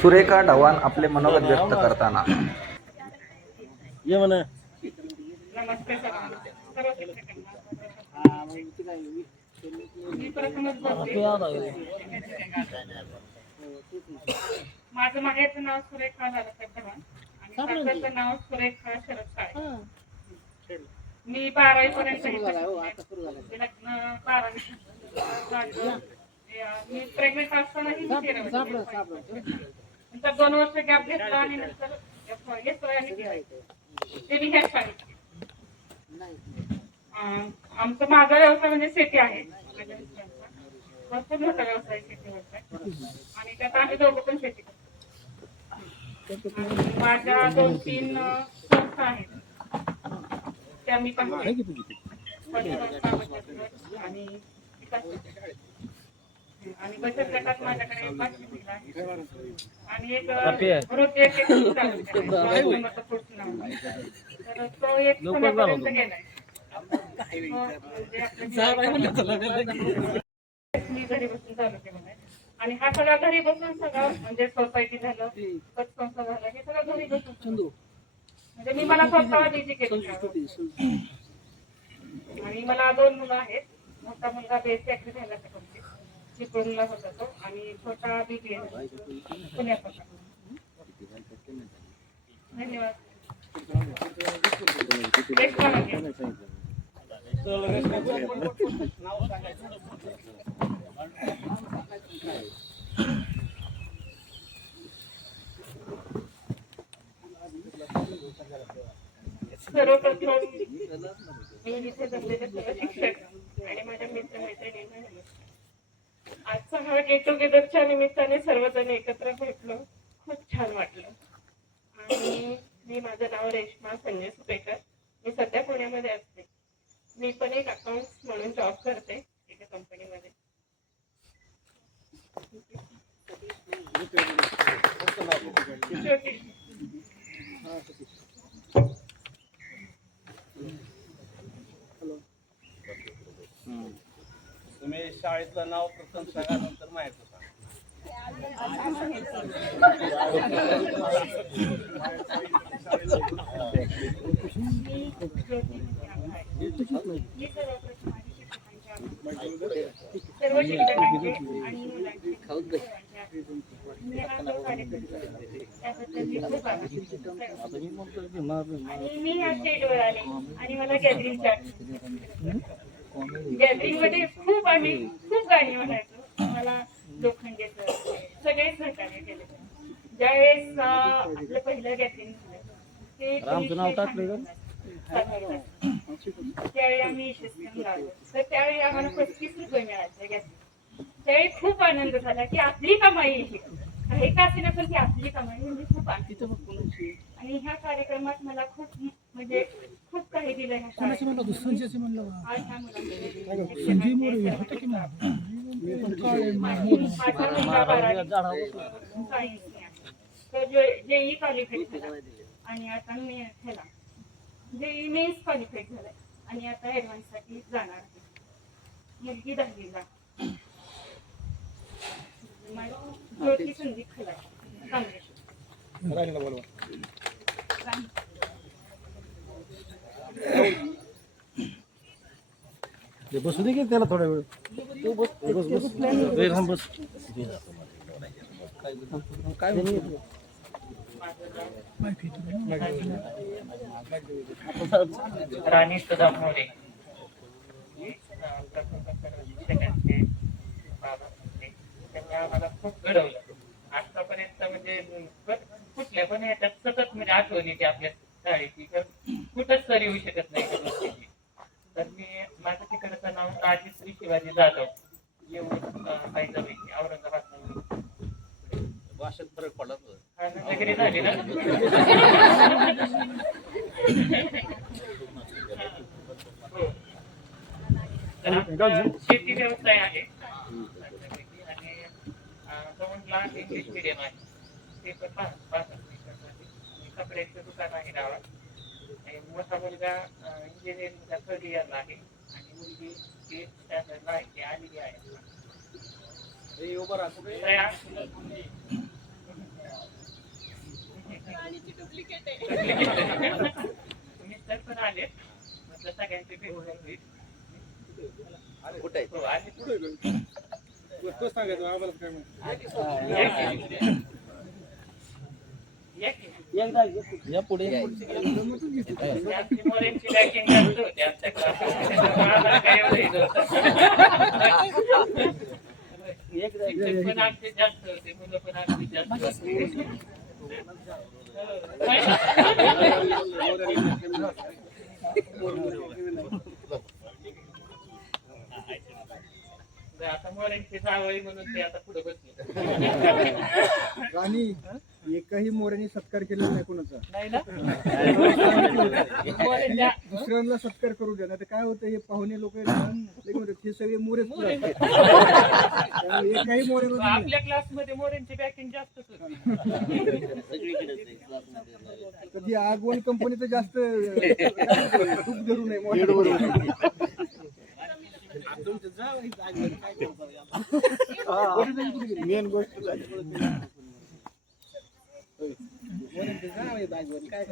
सुरेखा ढवाण आपले मनोगत व्यक्त करताना. माझं माहेरचं नाव सुरेखा झालं धवन आणि सासरचं नाव सुरेखा शरद काळे मी बारावी पर्यंत लग्न बारावी. मी प्रेग्नेंट असतानाही नंतर दोन वर्ष गॅप घेतला आणि नंतर येतोय आणि केलं. ते मी ह्या शाळेत अं, आमचा माझा व्यवसाय म्हणजे शेती आहे भरपूर मोठा व्यवसाय शेती व्यवसाय आणि त्यात आम्ही दोघं पण शेती करतो माझ्या दोन तीन संस्था आहेत त्या मी गट आणि. आणि बचत गटात माझ्याकडे महिला आहेत. आणि एक. नंबरचं पुढचं नाव आहे. तर तो एक पुण्यापर्यंत गेलाय. म्हणजे आपलं मी घरी बसून चालू आहे. आणि हा सगळा घरी बसून सगळं म्हणजे सोसायटी झालं पतसंस्था झालं हे सगळं घरी बसून म्हणजे मी मला स्वतः आणि मला दोन मुलं आहेत. मोठा मुलगा बेस ऍग्री झाला चिपळूणला होता तो आणि छोटा बी पुण्यात धन्यवाद. सर्वप्रथम मी इथे जमलेले सर्व शिक्षक आणि माझ्या मित्रमैत्रिणींना नमस्कार आजचा हा गेट टुगेदरच्या निमित्ताने सर्वजण एकत्र भेटलो. खूप छान वाटलं. आणि मी माझं नाव रेश्मा संजय सुपेकर. मी सध्या पुण्यामध्ये असते. मी पण एक अकाउंट म्हणून जॉब करते एका कंपनीमध्ये शेवटी तुम्ही शाळेतलं नाव प्रथम सांगा नंतर माहिती सर्व शिक्षकांचे आणि मुलांचे मी आणि मी या स्टेजवर आले आणि मला गॅदरिंग गॅदरिंगमध्ये खूप आम्ही खूप गाणी म्हणायचो. मला लोखंडे सर सगळेच सहकार्य केले. ज्यावेळेस आपलं पहिलं गॅदरिंग झालं ते रामचं नाव टाकलं त्यावेळी आम्ही यशस्वी आलो तर त्यावेळी आम्हाला पस्तीस रुपये मिळायचे गॅस त्यावेळी खूप आनंद झाला की आपली कमाई ही. काही का असेना पण ती आपली कमाई म्हणजे खूप आनंद. आणि ह्या कार्यक्रमात मला खूप म्हणजे खूप काही दिलं ह्या शाळेत. आज ह्या मुलांकडे माझी- माझा मुलगा बारावी सायन्सने आहे. तर जेई क्वालिफाईड झाला. आणि आता मी ह्याला. जेई मेन्स क्वालिफाईड झालाय. आणि आता ऍडव्हान्ससाठी जाणार आहे. मुलगी दहावीला. माझी ज्योती संदीप खलाय काँग्रेस ते बसू दे की त्याला थोडा वेळ. तू बस बस बस. थांब, बस. राणी बाबा त्यांनी आम्हाला खूप घडवलं. आतापर्यंत म्हणजे कुठल्या पण याच्यात सतत म्हणजे आठवणी की आपल्या शाळेची. तर कुठंच सर येऊ शकत शिवाजी जाधव औरंगाबाद भाषेत फरक पडला झाली ना? हो. शेती व्यवसाय आहे. आणि मिडियम आहे ते पण कपड्याचं दुकान आहे गावात. आणि मोठा मुलगा इंजिनिअरिंगचा थर्ड इयरला आहे. मुलगी ते नाही आलेली आहे. उभं राहतो डुप्लिकेट आहे. तुम्ही तर पण आले म्हटलं सगळ्यांचे कुठे आहे? सांगायचं आम्हाला काय या पुढे. आता मोरेंची जावळी म्हणून ते आता पुढे बसले. एकही मोऱ्याने सत्कार केलेला नाही कोणाचा. नाही ना? दुसऱ्यांना सत्कार करू द्या नाही तर काय होतं हे पाहुणे लोक हे सगळे असतात. त्यामुळे एकही मोरे आपल्या क्लासमध्ये मोरेंची बॅकिंग जास्तच होती. कधी आगवण कंपनी तर जास्त खूप धरू नये. मेन गोष्ट काय